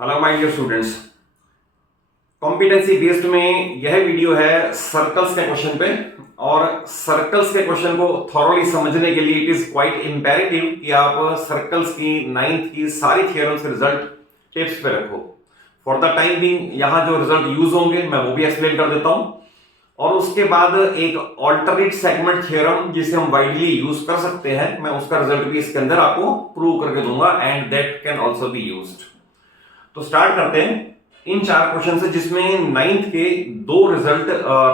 Hello my dear students, competency based में यह video है सर्कल्स के क्वेश्चन पे। और सर्कल्स के क्वेश्चन को थॉरोली समझने के लिए इट इज क्वाइट इंपेरेटिव कि आप सर्कल्स की नाइन्थ की सारी थियरम्स के रिजल्ट टिप्स पे रखो। फॉर द टाइम बीइंग यहाँ जो रिजल्ट यूज होंगे मैं वो भी एक्सप्लेन कर देता हूं, और उसके बाद एक ऑल्टरनेट सेगमेंट थ्योरम जिसे हम वाइडली यूज कर सकते हैं, मैं उसका रिजल्ट भी इसके अंदर आपको प्रूव करके दूंगा and that can also be used. तो स्टार्ट करते हैं इन चार क्वेश्चन से, जिसमें नाइन्थ के दो रिजल्ट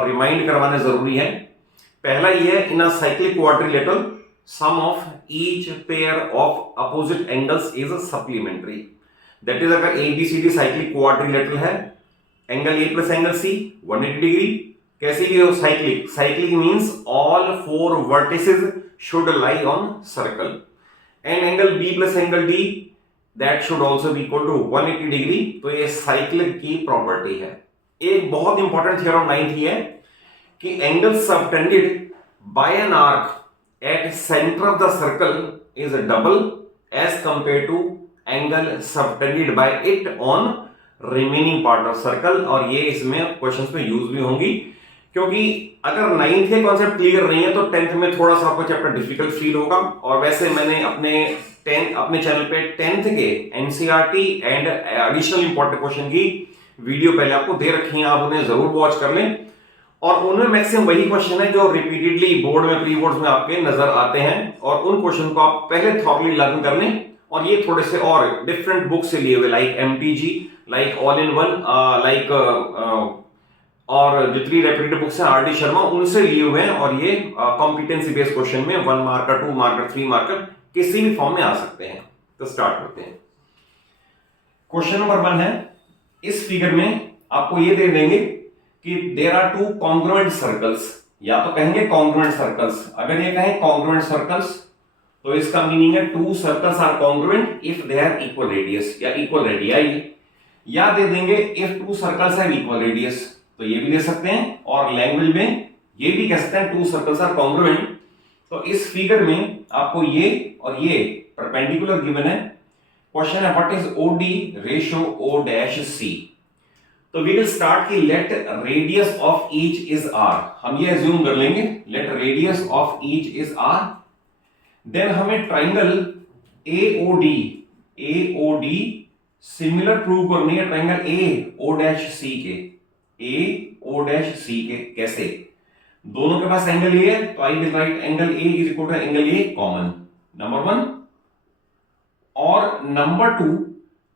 रिमाइंड करवाने जरूरी है। पहला ये है, in a cyclic quadrilateral sum of each pair of opposite angles is supplementary. That is अगर एबीसीडी साइक्लिक क्वाड्रिलेटरल है, angle A plus angle C 180 degree, कैसी भी हो cyclic, cyclic means all four vertices should lie on circle, and angle B plus angle D that should also be equal to 180 degree. तो ये cyclic की property है। एक बहुत important theorem ninth है कि angle subtended by an arc at centre of the circle is double as compare to angle subtended by it on remaining part of circle. और ये इसमें क्वेश्चंस में यूज भी होंगी, क्योंकि अगर नाइन्थ के कॉन्सेप्ट क्लियर नहीं है तो टेंथ में थोड़ा सा आपको चैप्टर डिफिकल्ट फील होगा। और वैसे मैंने अपने चैनल पे टेंथ के NCERT and additional important question की वीडियो पहले आपको दे रखी है, आप उन्हें जरूर वॉच कर लें। और उनमें मैक्सिमम वही क्वेश्चन है जो रिपीटेडली बोर्ड में प्री बोर्ड्स में आपके नजर आते हैं, और उन क्वेश्चन को आप पहले थॉरली लर्न कर लें। और ये थोड़े से और डिफरेंट बुक से लिए हुए, like MTG, like all in one, like और जितनी रेप्यूटेड बुक्स हैं आरडी शर्मा, उनसे लिए हुए हैं। और ये कॉम्पिटेंसी बेस्ड क्वेश्चन में 1 मार्कर, 2 मार्कर, 3 मार्कर किसी भी फॉर्म में आ सकते हैं। तो स्टार्ट करते हैं। क्वेश्चन नंबर 1 है, इस फिगर में आपको ये दे देंगे कि there are two congruent circles, या तो कहेंगे कॉन्ग्रुएंट सर्कल्स। अगर ये कहें कॉन्ग्रुएंट सर्कल्स तो इसका मीनिंग है two circles are congruent if they have equal radius या इक्वल रेडियाई, या दे देंगे if two circles have equal radius, तो ये भी दे सकते हैं। और लैंग्वेज में ये भी कह सकते हैं टू सर्कल्स आर कॉन्ग्रुएंट। तो इस फिगर में आपको ये और ये परपेंडिकुलर गिवन है। क्वेश्चन है what is OD ratio O dash C. तो वी विल स्टार्ट की let radius of each is R, हम ये अज्यूम कर लेंगे let radius of each is R. Then हमें ट्राइंगल एओडी सिमिलर प्रूव करनी है ट्राइंगल ए ओ डैश सी के, ए ओ डैश सी के। कैसे? दोनों के पास एंगल ए है, तो I will write angle A is equal to angle A common, number 1। और नंबर 2,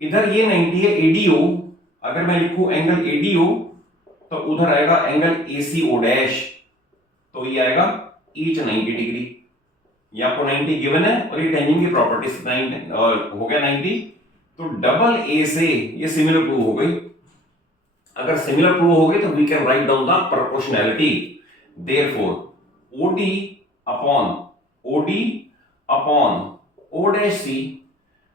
इधर ये 90 है एडीओ, अगर मैं लिखूं एंगल एडीओ तो उधर आएगा एंगल एसीओ डैश, तो ये आएगा ईच 90 डिग्री। ये आपको 90 गिवन है और ये टेंजेंट की प्रॉपर्टीज 9 हो गया 90, तो डबल ए से ये सिमिलर प्रूव हो गई। अगर सिमिलर प्रूव हो गई तो we can write down the proportionality. Therefore OD upon O dash C,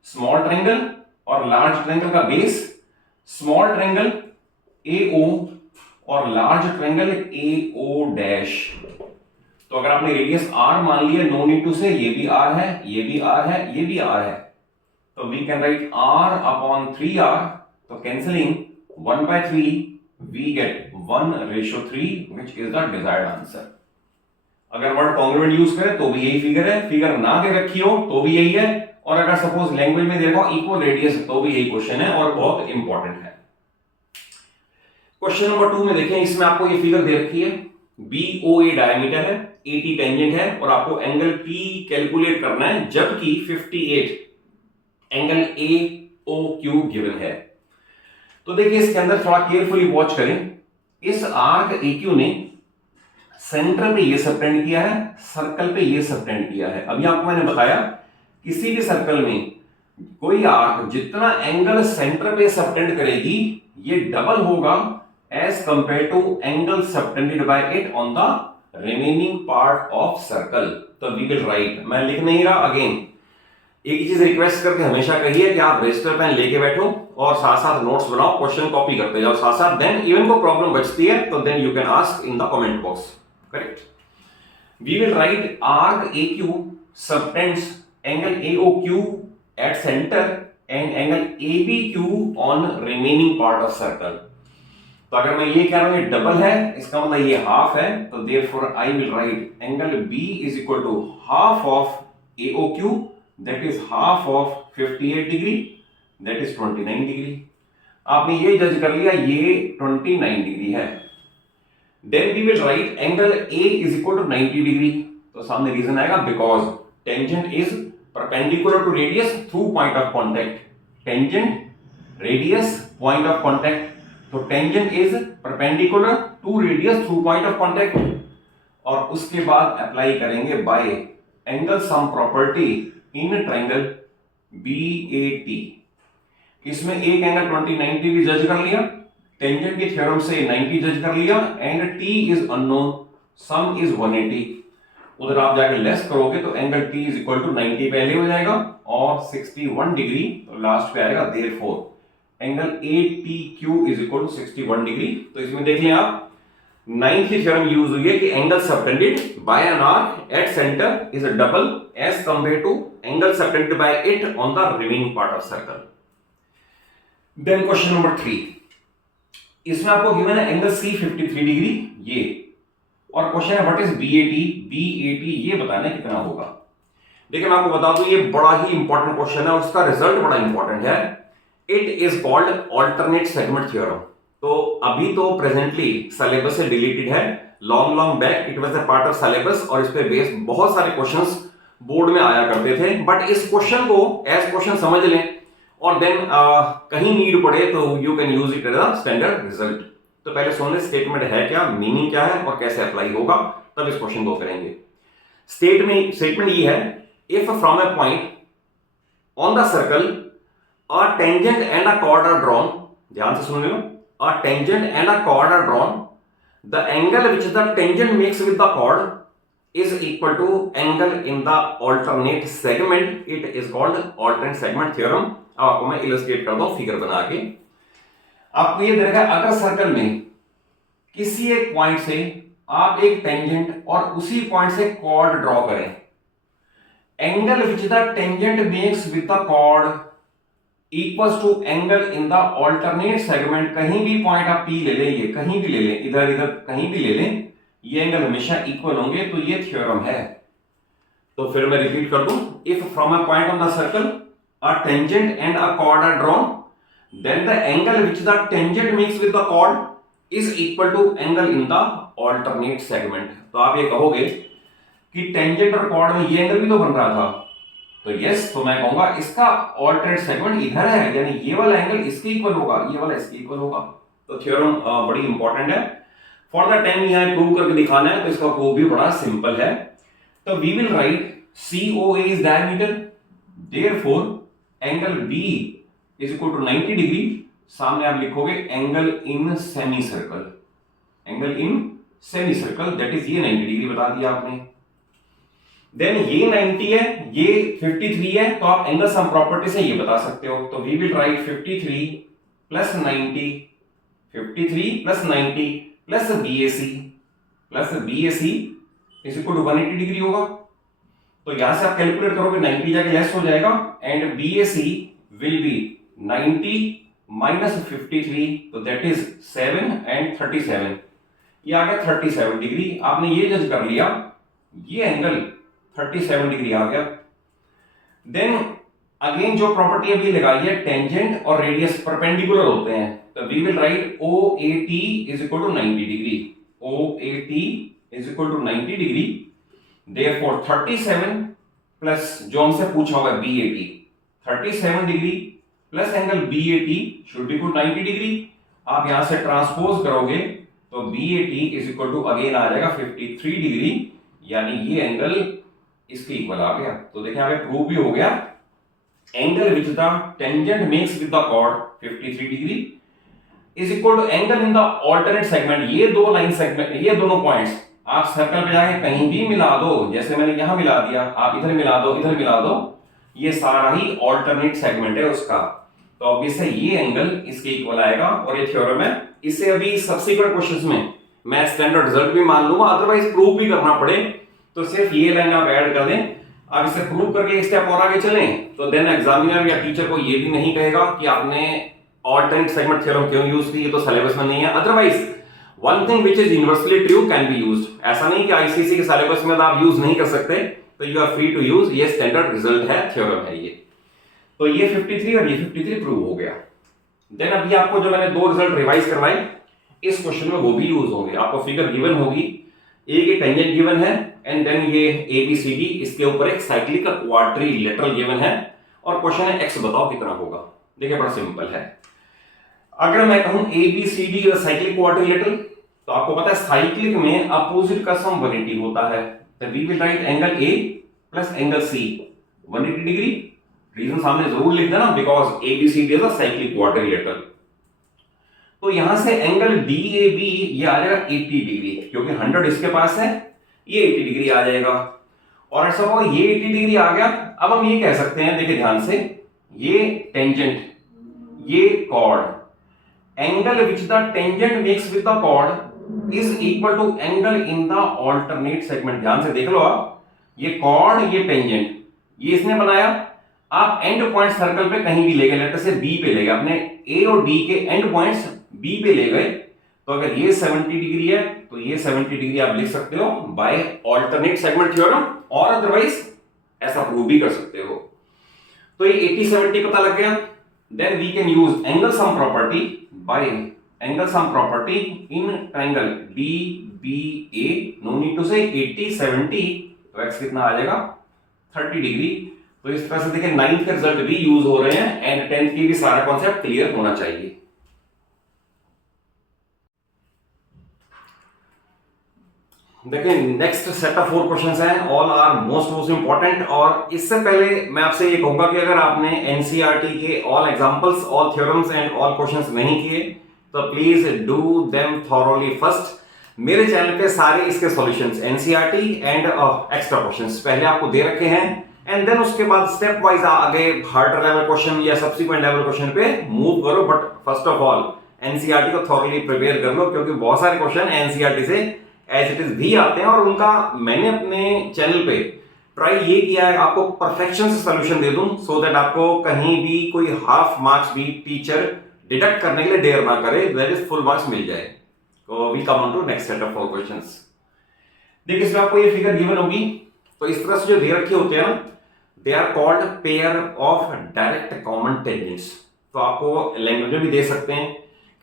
small triangle और लार्ज ट्रायंगल का बेस, स्मॉल ट्रायंगल एओ और लार्ज ट्रायंगल एओ डैश। तो अगर आपने रेडियस आर मान लिया, नो नीड टू से, ये भी आर है, ये भी आर है, ये भी आर है, तो we can write R upon 3r। तो cancelling 1/3 we get 1:3 which is the desired answer। अगर वर्ड कॉन्ग्रुएंट यूज करें तो भी यही फिगर है, फिगर ना दे रखी हो तो भी यही है, और अगर सपोज लैंग्वेज में देखो इक्वल रेडियस तो भी यही क्वेश्चन है और बहुत इंपॉर्टेंट है। क्वेश्चन नंबर 2 में देखें, इसमें आपको ये फिगर दे रखी है, BOA डायमीटर है, 80 टेंजेंट है, और आपको एंगल P कैलकुलेट करना है, जबकि 58 एंगल AOQ गिवन है। तो देखिए इसके अंदर थोड़ा केयरफुली वॉच करें। इस आर्क AQ ने सेंटर पे ये सबटेंड किया है, सर्कल पे ये सबटेंड किया है। अभी आपको मैंने बताया किसी भी सर्कल में कोई आर्क जितना एंगल सेंटर पे सबटेंड करेगी ये डबल होगा as compare to angle subtended by it on the remaining part of circle. तो वी विल राइट, मैं लिख नहीं रहा, अगेन एक ही चीज रिक्वेस्ट करके हमेशा कहिए कि आप रजिस्टर पेन लेके बैठो और साथ साथ नोट्स बनाओ, क्वेश्चन कॉपी करते जाओ साथ साथ। देन इवन को प्रॉब्लम बचती है तो then you can ask in the comment box, correct. We will write arc AQ subtends angle AOQ at centre and angle ABQ on remaining part of circle. तो अगर मैं ये कह रहा हूं ये डबल है, इसका मतलब ये हाफ है, तो therefore I will write angle B is equal to half of AOQ, that is half of 58 degree, that is 29 degree. आपने ये जज कर लिया ये 29 डिग्री है। Then we will write angle A is equal to 90 degree. तो सामने reason आएगा because tangent is perpendicular to radius through point of contact. Tangent, radius, point of contact, तो tangent is perpendicular to radius through point of contact. और उसके बाद apply करेंगे bye angle sum property in triangle BAT। इसमें एक angle 29 degree जज कर लिया, टेंजेंट की थ्योरम से 90 जज कर लिया, and T is unknown, sum is 180। उधर आप जाकर लेस करोगे तो angle T is equal to 90 पहले हो जाएगा और 61 डिग्री तो लास्ट पे आएगा। Therefore angle ATQ is equal to 61 degree. तो इसमें देख लें आप, नाइन्थ की थ्योरम यूज हुई है कि angle subtended by an arc at centre is double as compare to angle subtended by it on the remaining part of circle. Then question number 3, इसमें आपको गिवन है एंगल C 53 डिग्री ये, और question है what is BAT ये बताना है कितना होगा। देखिए मैं आपको बता दूं ये बड़ा ही इंपॉर्टेंट क्वेश्चन है और उसका रिजल्ट बड़ा इंपॉर्टेंट है। It is called alternate segment theorem. तो अभी तो प्रेजेंटली सिलेबस से डिलीटेड है, long back it was a part of syllabus और इस पे बेस्ड बहुत सारे क्वेश्चंस बोर्ड में आया करते थे। बट इस क्वेश्चन को एज क्वेश्चन समझ लें और देन कहीं नीड पड़े तो you can use it as a standard result. तो पहले सुन ले स्टेटमेंट है क्या, मीनिंग क्या है और कैसे अप्लाई होगा, तब इस क्वेश्चन को करेंगे। स्टेटमेंट ये है, if from a point on the circle a tangent and a chord are drawn, ध्यान से सुन लो, a tangent and a chord are drawn, the angle which the tangent makes with the chord is equal to angle in the alternate segment, it is called alternate segment theorem। अब आपको मैं illustrate कर दूं figure बना के। आपको ये देखा, अगर सर्कल में किसी एक पॉइंट से आप एक टेंजेंट और उसी पॉइंट से कॉर्ड ड्रॉ करें, angle which the tangent makes with the chord equals to angle in the alternate segment. कहीं भी पॉइंट आप P ले लें, ये कहीं भी ले लें, इधर इधर कहीं भी ले लें, ये एंगल हमेशा इक्वल होंगे। तो ये थ्योरम है। तो फिर मैं रिपीट कर दूं, if from a point on the circle a tangent and a chord are drawn, then the angle which the tangent makes with the chord is equal to angle in the alternate segment. तो आप ये कहोगे कि tangent और cord में ये angle भी तो बन रहा था, तो यस, तो मैं कहूंगा इसका ऑल्टरनेट सेगमेंट इधर है, यानी ये वाला एंगल इसके इक्वल होगा, ये वाला इसके इक्वल होगा। तो थ्योरम बड़ी इंपॉर्टेंट है। फॉर द टाइम यहां प्रूव करके दिखाना है, तो इसका प्रूव भी बड़ा सिंपल है। तो we will write COA is diameter, therefore angle B is equal to 90 degree. सामने आप लिखोगे angle in semi circle, angle in semi circle, that is ये 90 डिग्री बता दिया आपने। देन ये 90 है, ये 53 है, तो आप एंगल सम प्रॉपर्टी से ये बता सकते हो। तो we will write 53 plus 90, 53 plus 90 plus BAC is equal to 180 degree होगा। तो यहां से आप कैलकुलेट करोगे 90 जाके लेस हो जाएगा, and BAC will be 90 minus 53, तो दैट इज 7 एंड 37, ये आ गया 37 डिग्री। आपने ये जज कर लिया, ये एंगल 37 डिग्री आ गया। देन अगेन जो प्रॉपर्टी अभी लगाई है, टेंजेंट और रेडियस परपेंडिकुलर होते हैं, तो we will write OAT is equal to 90 degree, OAT is equal to 90 degree. Therefore 37 plus जो हमसे पूछा हुआ है BAT, 37 degree plus angle BAT should equal 90 degree. आप यहां से ट्रांसपोज करोगे तो BAT is equal to again आ जाएगा 53 डिग्री, यानी ये एंगल इसके इक्वल आ गया। तो देखिए आगे प्रूव भी हो गया, angle which the tangent makes with the chord 53 degree is equal to angle in the alternate segment. ये दो लाइन सेगमेंट, ये दोनों पॉइंट्स आप सर्कल पे जाके कहीं भी मिला दो, जैसे मैंने यहां मिला दिया, आप इधर मिला दो, इधर मिला दो, ये सारा ही ऑल्टरनेट सेगमेंट है उसका। तो ऑब्वियस है ये एंगल इसके इक्वल आएगा और ये थ्योरम है। इससे अभी सब्सिक्वेंट क्वेश्चंस में मैं स्टैंडर्ड रिजल्ट भी मान लूंगा, अदरवाइज प्रूव भी करना पड़े तो सिर्फ ये लाइन आप ऐड कर दें, आप इसे प्रूव करके एक स्टेप और आगे चलें तो देन एग्जामिनर या टीचर को ये भी नहीं कहेगा कि आपने ऑल्टरनेट सेगमेंट थ्योरम क्यों यूज की, ये तो सिलेबस में नहीं है। Otherwise one thing which is universally true can be used. ऐसा नहीं कि आईसीएसई के सिलेबस में आप यूज नहीं कर सकते, तो you are free to use, ये स्टैंडर्ड रिजल्ट है, थ्योरम है ये। तो ये 53 और ये 53 प्रूव हो गया। देन अभी आपको जो मैंने दो रिजल्ट रिवाइज करवाए इस क्वेश्चन में वो भी यूज होंगे। आपको फिगर गिवन होगी, ए की टेंजेंट गिवन है एंड देन ये ए बी सी डी, इसके ऊपर एक साइक्लिक का क्वाड्रिलेटरल गिवन है और क्वेश्चन है एक्स बताओ कितना होगा। देखिए बड़ा सिंपल है। अगर मैं कहूं ए बी सी डी और साइक्लिक क्वाड्रिलेटरल, तो आपको पता है साइक्लिक में अपोजिट का सम 180 होता है, तो we will write angle A plus angle C 180 degree. Reason सामने जरूर लिख देना, because A B C D is a cyclic quadrilateral. तो यहां से एंगल डी ए बी ये आ जाएगा 80 डिग्री, क्योंकि 100 इसके पास है, ये 80 डिग्री आ जाएगा। और ऐसा होगा ये 80 डिग्री आ गया। अब हम ये कह सकते हैं, देखिए ध्यान से, ये टेंजेंट, ये chord, angle which the tangent makes with the chord is equal to angle in the alternate segment. ध्यान से देख लो आप, ये कॉर्ड, ये टेंजेंट, ये इसने बनाया। आप एंड पॉइंट सर्कल पे कहीं भी ले गए, लेटर से बी पे ले गए, अपने ए और डी के एंड पॉइंट्स बी पे ले गए, तो अगर ये 70 डिग्री है तो ये 70 डिग्री आप लिख सकते हो बाय ऑल्टरनेट सेगमेंट थ्योरम, और अदरवाइज ऐसा प्रूव भी कर सकते हो। तो ये 80 70 पता लग गया। Then we can use angle sum property by angle sum property in triangle D B A. No need to say 80 70, तो एक्स कितना आ जाएगा 30 डिग्री। तो इस तरह से देखिए 9th के रिजल्ट भी यूज हो रहे हैं एंड 10th की भी सारा कॉन्सेप्ट क्लियर होना चाहिए। देखिए नेक्स्ट सेट ऑफ 4 क्वेश्चंस हैं, ऑल आर मोस्ट इंपॉर्टेंट। और इससे पहले मैं आपसे ये कहूंगा कि अगर आपने एनसीईआरटी के all examples, all theorems and all questions नहीं किए तो please do them thoroughly first. मेरे चैनल पे सारे इसके solutions, NCERT and extra questions पहले आपको दे रखे हैं, एंड देन उसके बाद स्टेप वाइज आगे हार्डर लेवल क्वेश्चन या सब्सिक्वेंट लेवल क्वेश्चन पे मूव करो। But first of all NCERT को थॉरोली प्रिपेयर कर लो, क्योंकि बहुत सारे क्वेश्चन एनसीईआरटी से एज इट इज भी आते हैं, और उनका मैंने अपने चैनल पे ट्राई ये किया है आपको परफेक्शन से सोल्यूशन दे दूं, सो दैट आपको कहीं भी कोई हाफ मार्क्स भी टीचर डिडक्ट करने के लिए देर ना करे, दैट इज फुल मार्क्स मिल जाए। तो we come on to next set of 4 questions. देखिए इसमें आपको ये फिगर गिवन होगी, तो इस तरह से जो दे रखे होते हैं ना, they are called pair of direct common tangents. तो आपको लैंग्वेज में भी दे सकते हैं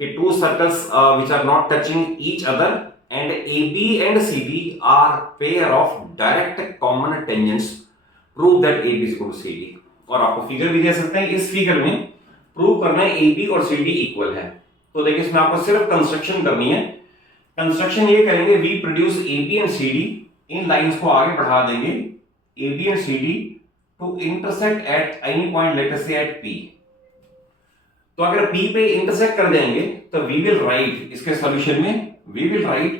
कि two circles which are not touching each other and AB and CD are pair of direct common tangents, prove that AB is equal to CD। और आपको फिगर भी दे सकते हैं, इस फिगर में प्रूव करना है AB और CD इक्वल है। तो देखिए इसमें आपको सिर्फ कंस्ट्रक्शन करनी है। कंस्ट्रक्शन ये करेंगे, we produce AB and CD, इन लाइंस को आगे बढ़ा देंगे AB and CD to intersect at any point, let us say at P। तो अगर P पे इंटरसेक्ट कर देंगे तो वी विल राइट, इसके सॉल्यूशन में we will write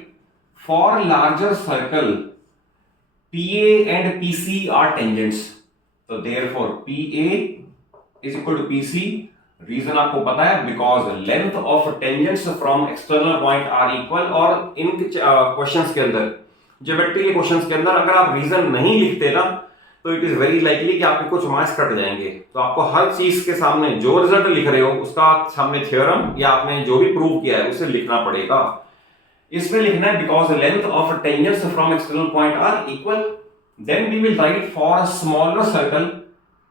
for larger circle PA and PC are tangents, so therefore PA is equal to PC। Reason आपको पता है, because length of tangents from external point are equal। और इन questions के अंदर, geometry के questions के अंदर अगर आप रीजन नहीं लिखते ना, तो इट इज वेरी लाइकली कि आपके कुछ मार्क्स कट जाएंगे। तो आपको हर चीज के सामने जो रिजल्ट लिख रहे हो उसका सामने थ्योरम या आपने जो भी प्रूव किया है उसे लिखना पड़ेगा। इसमें लिखना है because length of tangents from external point are equal, then we will write for smaller circle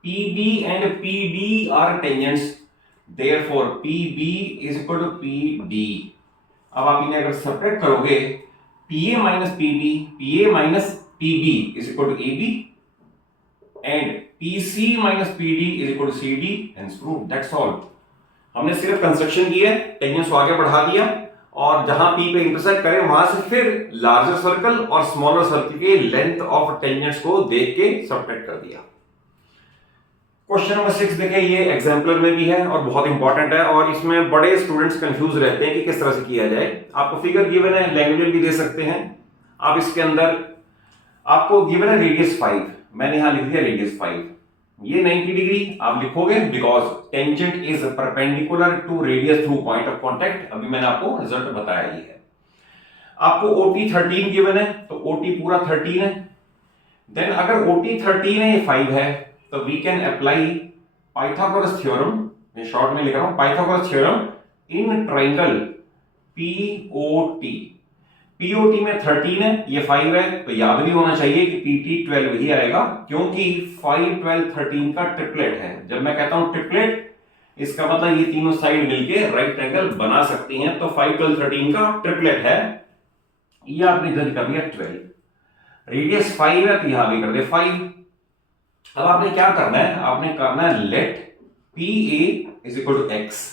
PB and PD are tangents, therefore PB is equal to PD। अब आप इन्हें अगर सेपरेट करोगे, PA minus PB, PA minus PB is equal to AB and PC minus PD is equal to CD, hence prove, that's all. हमने सिर्फ construction की है, tangents को आगे बढ़ा दिया, और जहां P पे इंटरसेक्ट करे वहां से फिर लार्जर सर्कल और स्मॉलर सर्कल के लेंथ ऑफ टेंजेंट्स को देख के सब्ट्रैक्ट कर दिया। क्वेश्चन नंबर 6 देखें, ये एग्जाम्पलर में भी है और बहुत इंपॉर्टेंट है, और इसमें बड़े स्टूडेंट्स कंफ्यूज रहते हैं कि किस तरह से किया जाए। आपको फिगर गिवन है, लैंग्वेज भी दे सकते हैं आप। इसके अंदर आपको गिवन है रेडियस 5, मैंने यहां लिख दिया रेडियस 5, ये 90 डिग्री आप लिखोगे because tangent is perpendicular to radius through point of contact. अभी मैंने आपको रिजल्ट बताया ही है। आपको OT 13 गिवन है, तो OT पूरा 13 है। देन अगर OT 13 है, ये 5 है, तो we can apply Pythagoras theorem, मैं शॉर्ट में लिख रहा हूं, Pythagoras theorem in triangle POT। POT में 13 है, ये 5 है, तो याद भी होना चाहिए कि PT 12 ही आएगा, क्योंकि 5, 12, 13 का ट्रिपलेट है। जब मैं कहता हूं ट्रिपलेट, इसका मतलब ये तीनों साइड मिलके राइट एंगल बना सकती हैं, तो 5, 12, 13 का ट्रिपलेट है। ये आपने जज कर दिया 12, रेडियस 5 है, तो यहां भी कर दे 5। अब आपने क्या करना है, आपने करना है let PA is equal to x।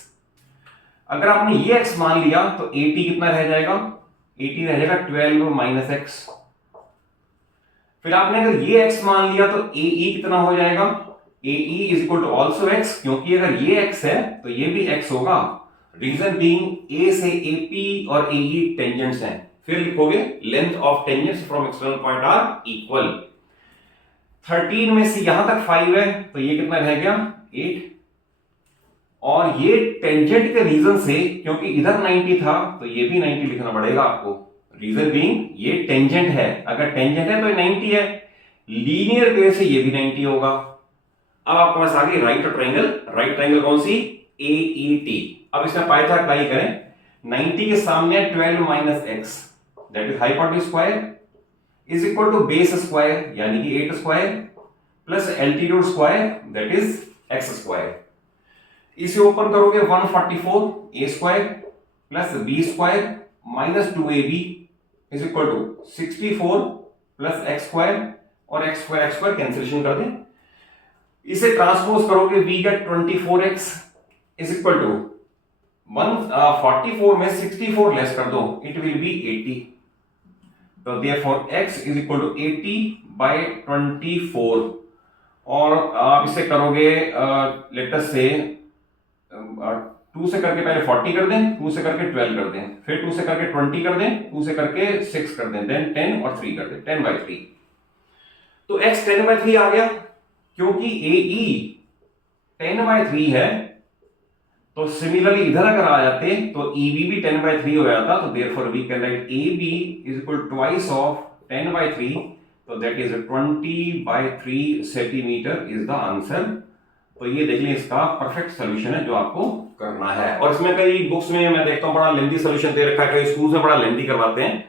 अगर आपने ये x मान लिया तो AT कितना रह जाएगा, AT रह जाएगा 12 माइनस x। फिर आपने अगर ये x मान लिया तो AE कितना हो जाएगा, AE is equal to also x, क्योंकि अगर ये x है तो ये भी x होगा। रीजन बीइंग A से AP और AE टेंजेंट्स हैं। फिर लिखोगे length of tangents from external point are equal. 13 में से यहां तक 5 है, तो ये कितना रह गया 8। और ये टेंजेंट के रीजन से, क्योंकि इधर 90 था तो ये भी 90 लिखना पड़ेगा आपको। रीजन बीइंग ये टेंजेंट है, अगर टेंजेंट है तो ये 90 है, लीनियर वेव से ये भी 90 होगा। अब आपके पास आ गई राइट ट्रायंगल। राइट ट्रायंगल कौन सी, AET। अब इसमें पाइथा अप्लाई करें। 90 के सामने 12 minus x, that is hypotenuse square is equal to base square यानी कि 8 square plus altitude square that is x square. इसे ओपन करोगे 144 a square plus b square minus 2ab is equal to 64 plus x square और x square cancellation कर दें। इसे transpose करोगे v get 24x is equal to 144 में 64 less कर दो, इट विल बी 80। तो therefore x is equal to 80 by 24। और आप इसे करोगे लेट अस से 2 से करके पहले 40 कर दें, 2 से करके 12 कर दें, फिर 2 से करके 20 कर दें, 2 से करके 6 कर दें, देन 10 और 3 कर दें, 10/3। तो x 10/3 आ गया। क्योंकि AE 10/3 है, तो सिमिलरली इधर अगर आ जाते तो EB भी 10/3 हो जाता, तो therefore we can write AB is equal twice of 10/3, तो that is 20/3 centimetre is the answer. तो ये देख लें, इसका परफेक्ट सोल्यूशन है जो आपको करना है। और इसमें कई बुक्स में मैं देखता हूं बड़ा लेंथी सोल्यूशन दे रखा है, कई स्कूल्स में बड़ा लेंथी करवाते हैं।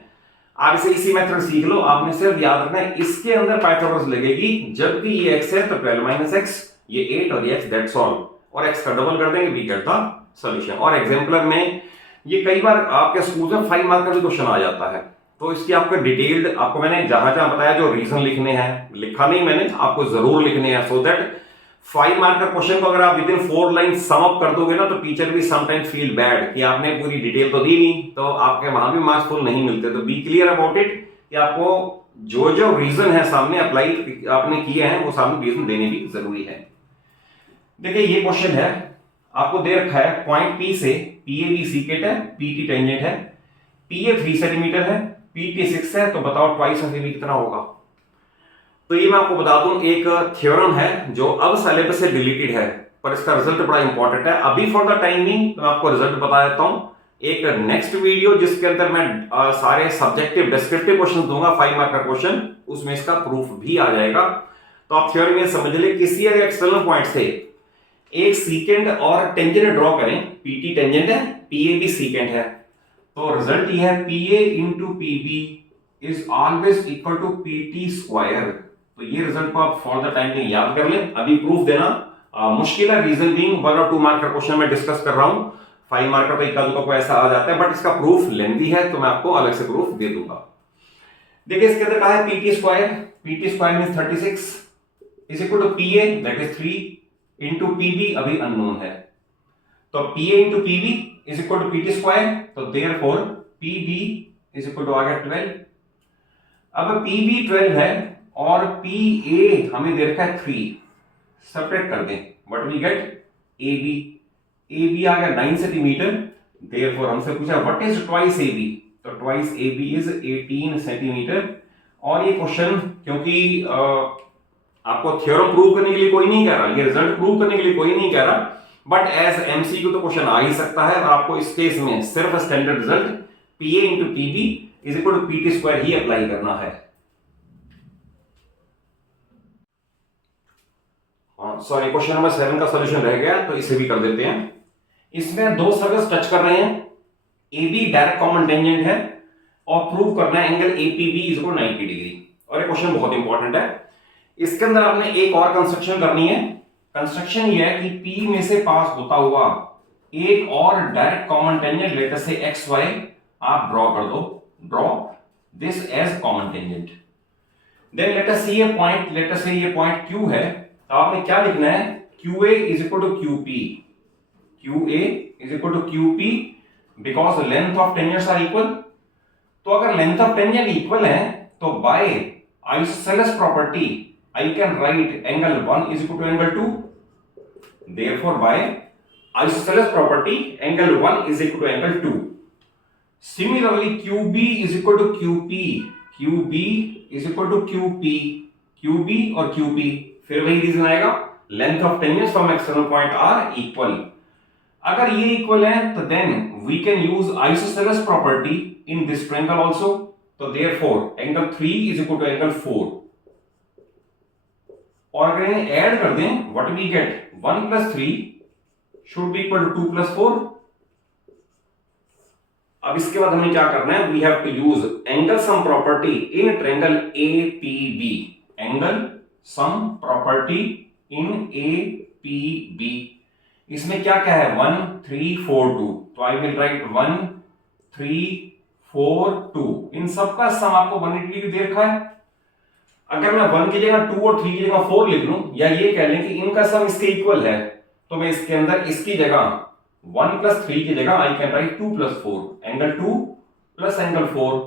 आप इसे इसी मेथड सीख लो, आपने सिर्फ याद रखना है इसके अंदर पाइथागोरस लगेगी, जबकि ये x है तो 12 माइनस x, ये 8 और ये x, दैट्स ऑल। और x का डबल कर देंगे, वी गेट द सॉल्यूशन। और एग्जाम्पलर में ये कई बार आपके स्कूल में 5 मार्क का भी क्वेश्चन आ जाता है, तो इसकी आपको डिटेल्ड, आपको मैंने जहां जहां बताया जो रीजन लिखने हैं, लिखा नहीं मैंने, आपको जरूर लिखने हैं, सो दैट 5 मार्क का क्वेश्चन को अगर आप with in 4 line sum up कर दोगे ना, तो टीचर भी समटाइम्स फील बैड कि आपने पूरी डिटेल तो दी नहीं, तो आपके वहां भी मार्क्स फुल नहीं मिलते। तो बी क्लियर अबाउट इट कि आपको जो जो रीजन है सामने अप्लाई आपने किए हैं वो सामने रीजन देने भी जरूरी है। देखिए ये क्वेश्चन है, आपको दे रखा है पॉइंट P से PAB सीकेट है, PT टेंजेंट है, PA 3 सेंटीमीटर है, PT 6 है, तो बताओ ट्वाइस ऑफ AB कितना होगा। तो ये मैं आपको बता दूं, एक थ्योरम है जो अब सिलेबस से डिलीटेड है, पर इसका रिजल्ट बड़ा इंपॉर्टेंट है। अभी फॉर द टाइमिंग तो मैं आपको रिजल्ट बता देता हूं। एक नेक्स्ट वीडियो जिसके अंदर मैं सारे सब्जेक्टिव डिस्क्रिप्टिव क्वेश्चन दूंगा, 5 मार्क का क्वेश्चन, उसमें इसका प्रूफ भी आ जाएगा। तो आप थ्योरम में समझ ले, किसी अगर एक्सटर्नल पॉइंट से एक सीकेंट और टेंजेंट ड्रॉ करें, PT टेंजेंट है, PAB सीकेंट है, तो रिजल्ट ये है PA into PB is always equal to PT square. तो ये रिजल्ट को आप फॉर द टाइम में याद कर लें। अभी प्रूफ देना मुश्किल है, रीजन बीइंग 1 और 2 मार्क का क्वेश्चन मैं डिस्कस कर रहा हूं, 5 मार्क का तो इक्का दुक्का को ऐसा आ जाता है, बट इसका प्रूफ लेंथी है, तो मैं आपको अलग से प्रूफ दे दूंगा। देखिए इसके अंदर कहा है PT square means 36 is equal to PA that is 3 into PB अभी अननोन है, तो PA into PB is equal to PT square, तो therefore PB is equal to आ गया 12। अब PB 12 है और PA हमें दे रखा है 3, सेपरेट कर दें, बट वी गेट AB आ गया 9 सेंटीमीटर, देयरफॉर हमसे पूछा व्हाट इज ट्वाइस AB, तो ट्वाइस AB इज 18 सेंटीमीटर। और ये क्वेश्चन क्योंकि आपको थ्योरम प्रूव करने के लिए कोई नहीं कह रहा, ये रिजल्ट प्रूव करने के लिए कोई नहीं कह रहा, बट एज MCQ तो क्वेश्चन आ ही सकता है, और आपको इस केस में सिर्फ standard result PA into PB is equal to PT square ही अप्लाई करना है। सॉरी, क्वेश्चन नंबर 7 का सॉल्यूशन रह गया, तो इसे भी कर देते हैं। इसमें दो सर्कल्स टच कर रहे हैं, A B direct common tangent है और प्रूव करना है angle APB is equal 90 degree. और ये क्वेश्चन बहुत इंपॉर्टेंट है। इसके अंदर आपने एक और कंस्ट्रक्शन करनी है। कंस्ट्रक्शन ये है कि पी में से पास होता हुआ एक और direct common tangent let us से एक्स वाई आप ड्रॉ कर दो। Draw this as common tangent. Then let us see ये पॉइंट, लेट अस से ये पॉइंट क्यू है, तो आपने क्या लिखना है, Q A is equal to Q P. Q A is equal to Q P because length of tangents are equal. तो अगर लेंथ ऑफ टेंजेंट इक्वल है तो by isosceles property I can write angle 1 is equal to angle 2। Therefore by isosceles property angle 1 is equal to angle 2। Similarly QB is equal to QP, QB is equal to QP, QB और QP, फिर वही reason आएगा, length of tangents from external point are equal. अगर ये equal है तो then we can use isosceles property in this triangle also. तो therefore angle 3 is equal to angle 4। और अगर इन्हें ऐड कर दें, what we get, 1 plus 3 should be equal to 2 plus 4। अब इसके बाद हमें क्या करना है, we have to use angle sum property in triangle APB. Angle sum property in APB. इसमें क्या क्या है, 1 3 4 2, तो आई विल राइट 1 3 4 2। इन सबका सम आपको 180 डिग्री दे रखा है। अगर मैं 1 की जगह 2 और 3 की जगह 4 लिख लूं, या ये कह लें कि इनका सम इसके इक्वल है, तो मैं इसके अंदर इसकी जगह 1 प्लस 3 की जगह I can write 2 plus 4, angle 2 plus angle 4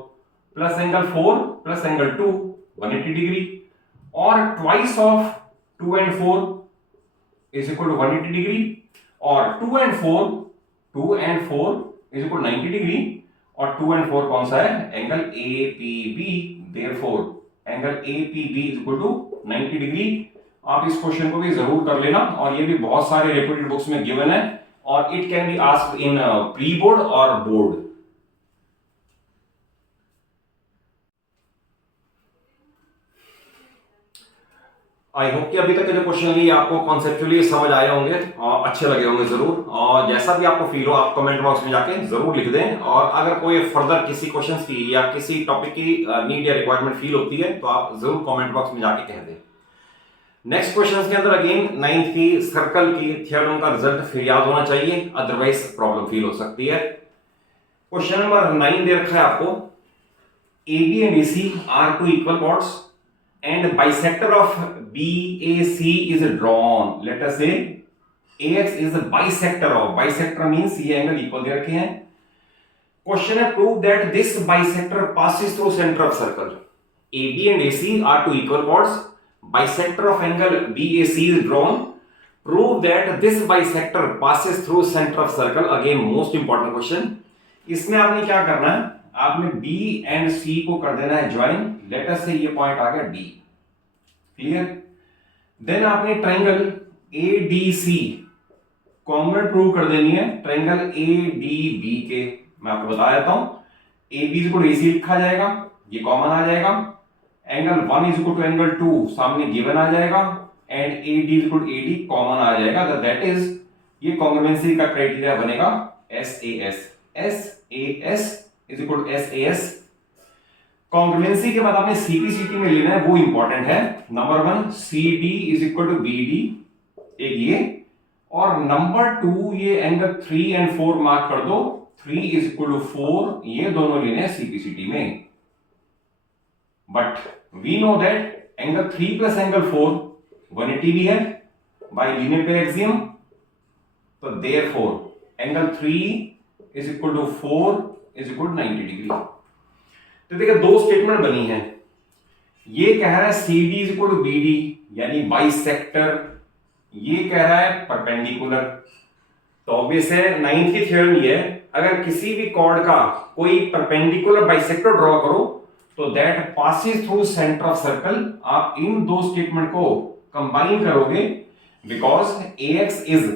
plus angle 4 plus angle 2, 180 degree. और twice of 2 and 4 is equal to 180 degree. और 2 एंड 4 इज इक्वल 90 डिग्री। और 2 एंड 4 कौन सा है, angle APB. Therefore angle APB is equal to 90 degree. आप इस question को भी जरूर कर लेना, और ये भी बहुत सारे रेप्यूटेड बुक्स में गिवन है, और it can be asked in pre board और बोर्ड। आई होप कि अभी तक के जो क्वेश्चन है आपको कॉन्सेप्चुअली समझ आए होंगे और अच्छे लगे होंगे जरूर। और जैसा भी आपको फील हो आप कमेंट बॉक्स में जाके जरूर लिख दें। और अगर कोई फर्दर किसी क्वेश्चन की या किसी टॉपिक की नीड या रिक्वायरमेंट फील होती है तो आप जरूर कमेंट बॉक्स में जाके कह दें। नेक्स्ट क्वेश्चन के अंदर अगेन 9th की सर्कल की थ्योरम का रिजल्ट फिर याद होना चाहिए, अदरवाइज प्रॉब्लम फील हो सकती है। क्वेश्चन नंबर 9 दे रखा है आपको, AB and AC are two equal chords and bisector of BAC is drawn. Let us say AX is the bisector of, bisector means ये एंगल इक्वल दे रखे हैं। क्वेश्चन है prove that this bisector passes through center of circle. AB and AC are two equal chords. Bisector of angle BAC is drawn. Prove that this bisector passes through center of circle. Again most important question. इसमें आपने क्या करना है, आपने B and C को कर देना है ज्वाइन। लेट अस से ये पॉइंट आ गया D, क्लियर। देन आपने ट्रायंगल ADC कॉन्ग्रुएंट प्रूव कर देनी है ट्रायंगल ADB के। मैं आपको बता देता हूं, AB को AC लिखा जाएगा, ये कॉमन आ जाएगा। Angle 1 is equal to angle 2 सामने गिवन आ जाएगा, and AD is equal to AD common आ जाएगा। दैट इज ये कॉन्ग्रुएंसी का क्राइटेरिया बनेगा SAS। SAS is equal to SAS। Congruency के बाद आपने CPCT में लेना है, वो इंपॉर्टेंट है। Number 1 CD is equal to BD, एक ये, और नंबर 2 ये एंगल 3 एंड 4 मार्क कर दो, 3 इज इक्वल टू 4, ये दोनों लेने हैं CPCT में। But we know that angle 3 plus angle 4 180 भी है बाय लीनियर पेयर एक्सियम। तो therefore angle 3 is equal to 4 is equal to 90 degree. तो देखिए दो स्टेटमेंट बनी है, ये कह रहा है CD is equal to BD यानी बाइसेक्टर, ये कह रहा है परपेंडिकुलर। तो ऑब्वियस है 9th की थ्योरम ये है, अगर किसी भी कॉर्ड का कोई परपेंडिकुलर बाइसेक्टर ड्रॉ करो तो that passes through centre of circle. आप इन दो स्टेटमेंट को कंबाइन करोगे because AX is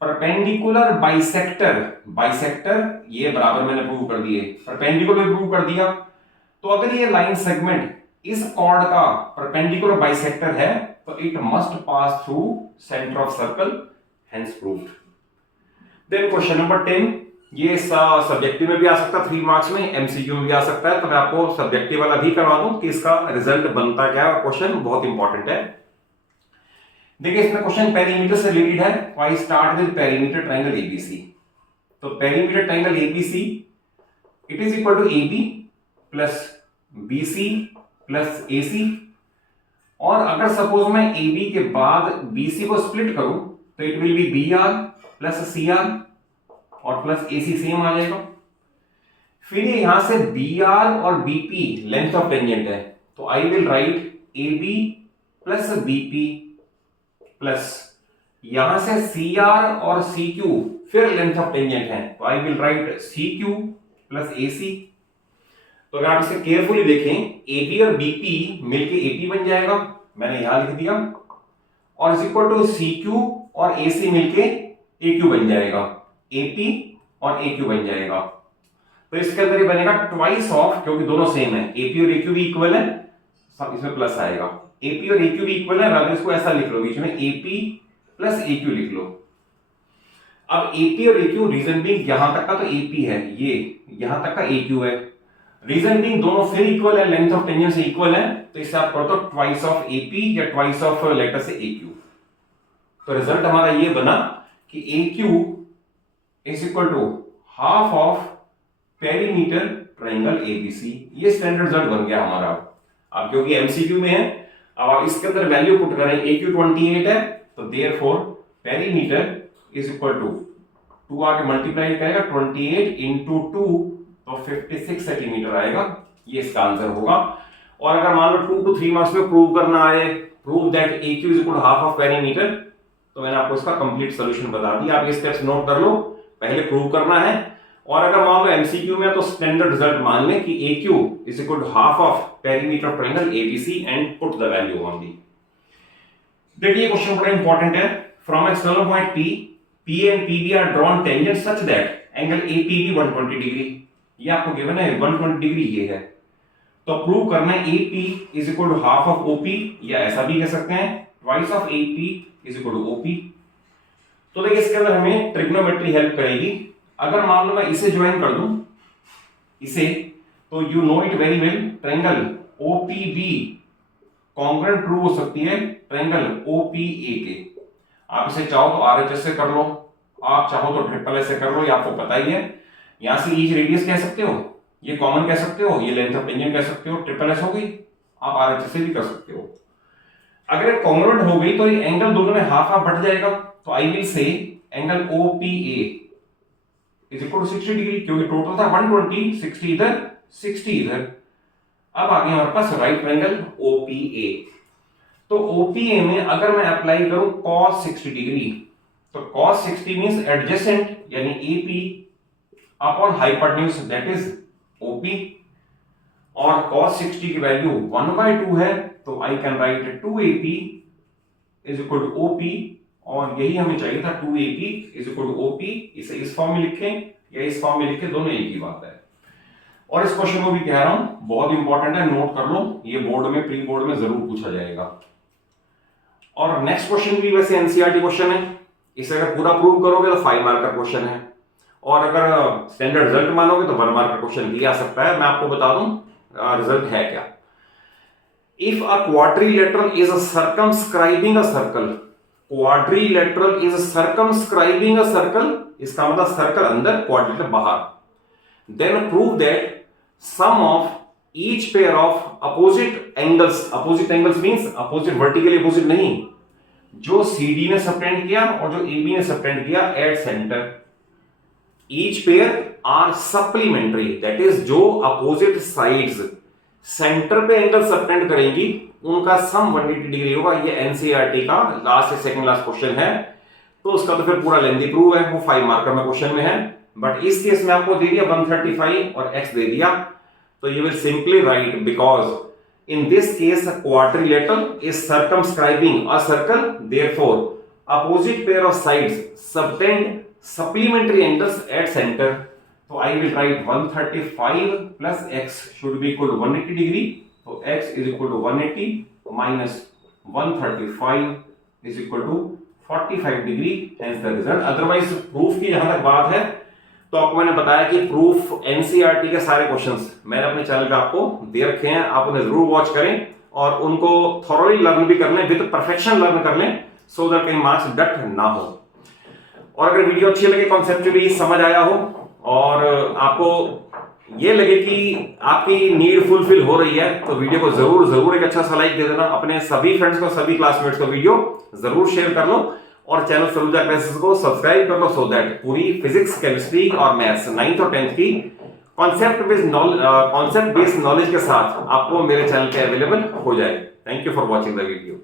perpendicular bisector. Bisector ये बराबर मैंने प्रूव कर दिए, परपेंडिकुलर प्रूव कर दिया। तो अगर ये लाइन सेगमेंट इस कॉर्ड का परपेंडिकुलर बाइसेक्टर है तो it must pass through centre of circle, hence proved. Then question number 10, ये सब्जेक्टिव में भी आ सकता है 3 मार्क्स में, एमसीक्यू में भी आ सकता है, तो मैं आपको सब्जेक्टिव वाला भी करवा दूं कि इसका रिजल्ट बनता क्या है। क्वेश्चन बहुत इंपॉर्टेंट है। देखिए इसमें क्वेश्चन पेरीमीटर से रिलेटेड है। I start with perimeter triangle ABC. तो perimeter triangle ABC it is equal to AB plus BC plus AC, और अगर सपोज मैं एबी के बाद बीसी को स्प्लिट करूं तो it will be B R plus C R और प्लस एसी सेम आ जाएगा। फिर यहां से बी आर और बीपी लेंथ ऑफ टेंजेंट है, तो I will write A B plus BP plus यहां से सी आर और सी क्यू फिर लेंथ ऑफ टेंजेंट है, तो I will write C Q plus A C. तो अगर आप इसे केयरफुली देखें, ए बी और बीपी मिलके एपी बन जाएगा, मैंने यहां लिख दिया, और is equal to C Q और ए सी मिलके ए क्यू बन जाएगा, एपी और ए क्यू बन जाएगा। तो इसके अंदर ये बनेगा ट्वाइस ऑफ, क्योंकि दोनों सेम है, एपी और ए क्यू भी इक्वल है, सब इसमें प्लस आएगा, एपी और ए क्यू भी इक्वल है, रादर इसको ऐसा लिख लो, बीच में एपी प्लस ए क्यू लिख लो। अब एपी और ए क्यू, रीजन बीइंग यहां तक का तो एपी है, ये यहां तक का ए क्यू है, रीजन बीइंग दोनों फिर इक्वल है, लेंथ ऑफ टेंजेंट से इक्वल है, तो इससे आप करो तो ट्वाइस ऑफ एपी या ट्वाइस ऑफ लेटर से ए क्यू। तो रिजल्ट हमारा ये बना कि A Q is equal to half of perimeter triangle ABC. ये स्टैंडर्ड रिजल्ट बन गया हमारा। अब क्योंकि एमसीक्यू में है, अब आप इसके अंदर वैल्यू पुट करें, ए क्यू 28 है, तो therefore perimeter is equal to 2 आके मल्टीप्लाई करेगा 28 इंटू 2, तो 56 सेंटीमीटर आएगा, ये इसका आंसर होगा। और अगर मान लो 2 to 3 मार्क्स में प्रूव करना आए, prove that A Q is equal to half of perimeter, तो मैंने आपको इसका कंप्लीट सॉल्यूशन बता दिया। आप ये स्टेप्स नोट कर लो, पहले प्रूव करना है, और अगर मान लो एमसीक्यू में तो स्टैंडर्ड रिजल्ट मान लें कि A Q is equal to half of perimeter triangle ABC and put the value on दी। देखिए क्वेश्चन बड़ा इंपॉर्टेंट है। From external point P, P and PB are drawn tangent such that angle APB 120 degree, ये आपको given है 120 degree ये है, तो प्रूव करना है AP is equal to half of OP, या ऐसा भी कह सकते हैं twice of AP is equal to OP. तो देखिए इसके अंदर हमें ट्रिग्नोमेट्री हेल्प करेगी। अगर मान लो मैं इसे ज्वाइन कर दूं इसे, तो you know it very well, triangle OPB congruent prove हो सकती है ट्रायंगल ओपीए के। आप इसे चाहो तो आरएचएस से कर लो, आप चाहो तो ट्रिपल एस से कर लो, ये आपको पता ही है। यहां से ईच रेडियस कह सकते हो, ये कॉमन कह सकते हो, ये लेंथ ऑफ टेंजेंट कह सकते हो, ट्रिपल एस होगी, आप आरएचएस से भी कर सकते हो। अगर कॉन्ग्रुएंट हो गई तो ये एंगल दोनों में हाफ हाफ बढ़ जाएगा, तो I will say angle OPA is equal to 60 degree, क्योंकि टोटल था 120, 60 इधर 60 इधर। अब आ गया हमारे पास राइट ट्रायंगल ओपीए। तो ओपीए में अगर मैं अप्लाई करूं cos 60 डिग्री, तो cos 60 मींस एडजेसेंट यानी AP upon hypotenuse that is OP, और cos 60 की वैल्यू 1/2 है, तो I can write 2AP is equal to OP, और यही हमें चाहिए था 2AP is equal to OP. इसे इस फॉर्म में लिखें या इस फॉर्म में लिखें, दोनों एक ही बात है। और इस क्वेश्चन को भी कह रहा हूं बहुत इंपॉर्टेंट है, नोट कर लो, ये बोर्ड में प्री बोर्ड में जरूर पूछा जाएगा। और नेक्स्ट क्वेश्चन भी वैसे एनसीईआरटी क्वेश्चन है, इसे अगर पूरा प्रूव करोगे तो 5 मार्क का क्वेश्चन है, और अगर स्टैंडर्ड रिजल्ट मानोगे तो 1 मार्क का क्वेश्चन भी आ सकता है। मैं आपको बता दूं रिजल्ट है क्या। If a quadrilateral is circumscribing a circle, quadrilateral is circumscribing a circle, इसका मतलब सर्कल अंदर क्वाड्रिलेटरल बाहर, then prove that sum of each pair of opposite angles, opposite angles means opposite vertically opposite नहीं, जो CD ने subtend किया और जो एबी ने सबटेंड किया at centre, each pair are supplementary, that is जो अपोजिट साइड्स सेंटर पे एंगल सबटेंड करेंगी उनका सम 180 डिग्री होगा। ये एनसीईआरटी का लास्ट से सेकंड लास्ट क्वेश्चन है, तो उसका तो फिर पूरा लेंथी प्रूफ है, वो 5 मार्कर में क्वेश्चन में है, बट इस केस में आपको दे दिया 135 और x दे दिया, तो you will simply write because in this case a quadrilateral is circumscribing a circle, therefore opposite pair of sides subtend supplementary angles at center, so I will write 135 plus x should be equal to 180 degree, so x is equal to 180 minus 135 is equal to 45 degree, hence the result. Otherwise proof की जहां तक बात है तो आपको मैंने बताया कि प्रूफ एनसीईआरटी के सारे क्वेश्चंस मैंने अपने चैनल पे आपको दे रखे हैं, आप उन्हें जरूर वॉच करें और उनको थॉरोली लर्न भी कर लें, विद परफेक्शन लर्न कर लें, सो दैट कहीं मार्क्स डट ना हो। और अगर वीडियो अच्छी लगे, कॉन्सेप्चुअली समझ आया हो और आपको ये लगे कि आपकी नीड फुलफिल हो रही है, तो वीडियो को जरूर एक अच्छा सा लाइक दे देना। अपने सभी फ्रेंड्स को, सभी क्लासमेट्स को वीडियो जरूर शेयर कर लो और चैनल सलूजा क्लासेस को सब्सक्राइब कर लो, सो दैट पूरी फिजिक्स, केमिस्ट्री और मैथ्स 9th और 10th की कॉन्सेप्ट बेस्ड नॉलेज के साथ आपको मेरे चैनल पे अवेलेबल हो जाए। Thank you for watching the video.